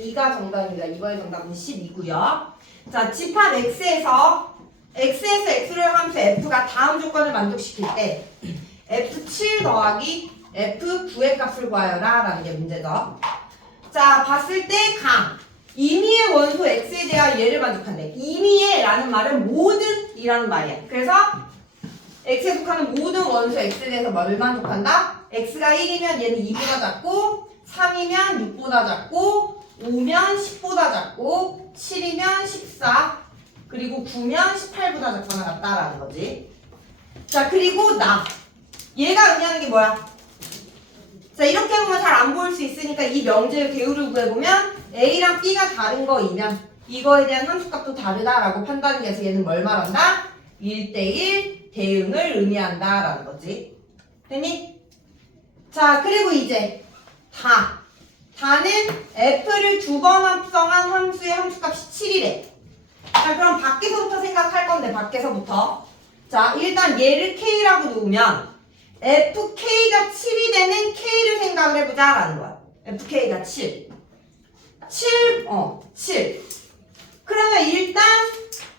12가 정답입니다. 이번에 정답은 12고요. 자, 집합 x에서 x에서 x를 함수 f가 다음 조건을 만족시킬 때 f7 더하기 f9의 값을 구하여라 라는 게 문제죠. 자, 봤을 때 강. 임의의 원소 x에 대한 얘를 만족한대. 임의의 라는 말은 모든 이라는 말이야. 그래서 x에 속하는 모든 원소 x에 대해서 뭘 만족한다? x가 1이면 얘는 2보다 작고 3이면 6보다 작고 5면 10보다 작고 7이면 14 그리고 9면 18보다 작거나 같다라는 거지. 자 그리고 나 얘가 의미하는 게 뭐야? 자 이렇게 보면 잘 안 보일 수 있으니까 이 명제의 개요를 구해보면 A랑 B가 다른 거이면 이거에 대한 함수값도 다르다라고 판단이 돼서 얘는 뭘 말한다? 1대1 대응을 의미한다라는 거지. 됐니? 자 그리고 이제 다 다는 F를 두 번 합성한 함수의 함수값이 7이래. 자 그럼 밖에서부터 생각할 건데 밖에서부터 자 일단 얘를 K라고 놓으면 FK가 7이 되는 K를 생각을 해보자라는 거야. FK가 7. 7, 어, 7. 그러면 일단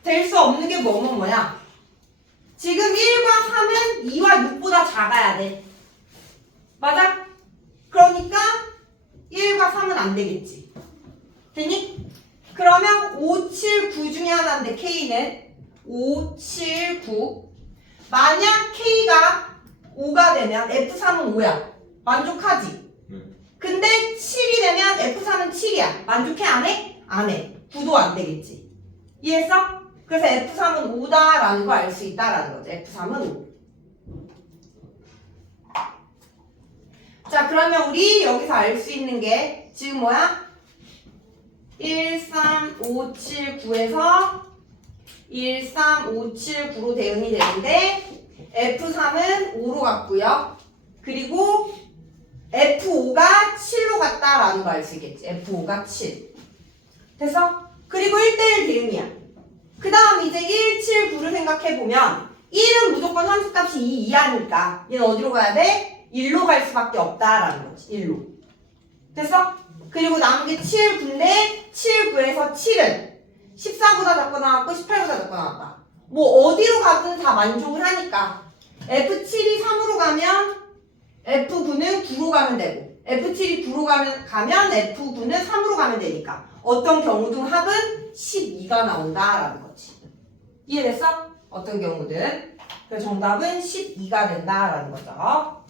될 수 없는 게 뭐뭐 뭐야? 지금 1과 3은 2와 6보다 작아야 돼. 맞아? 그러니까 1과 3은 안 되겠지. 되니? 그러면 5, 7, 9 중에 하나인데 K는 5, 7, 9. 만약 K가 5가 되면 F3은 5야. 만족하지? 네. 근데 7이 되면 F3은 7이야. 만족해? 안 해? 안 해. 9도 안 되겠지. 이해했어? 그래서 F3은 5다라는 거 알 수 있다라는 거죠. F3은 5. 자, 그러면 우리 여기서 알 수 있는 게 지금 뭐야? 1, 3, 5, 7, 9에서 1, 3, 5, 7, 9로 대응이 되는데 F3은 5로 갔고요. 그리고 F5가 7로 갔다라는 거 알 수 있겠지. F5가 7. 됐어? 그리고 1대1 대응이야. 그 다음 이제 1, 7, 9를 생각해보면 1은 무조건 함수값이 2 이하니까 얘는 어디로 가야 돼? 1로 갈 수밖에 없다라는 거지. 1로. 됐어? 그리고 남은 게 7, 9인데 7, 9에서 7은 14보다 작고 나왔고 18보다 작고 나왔다. 뭐 어디로 가든 다 만족을 하니까 F7이 3으로 가면 F9는 9로 가면 되고 F7이 9로 가면, 가면 F9는 3으로 가면 되니까 어떤 경우든 합은 12가 나온다라는 거지. 이해됐어? 어떤 경우든. 그래서 정답은 12가 된다라는 거죠.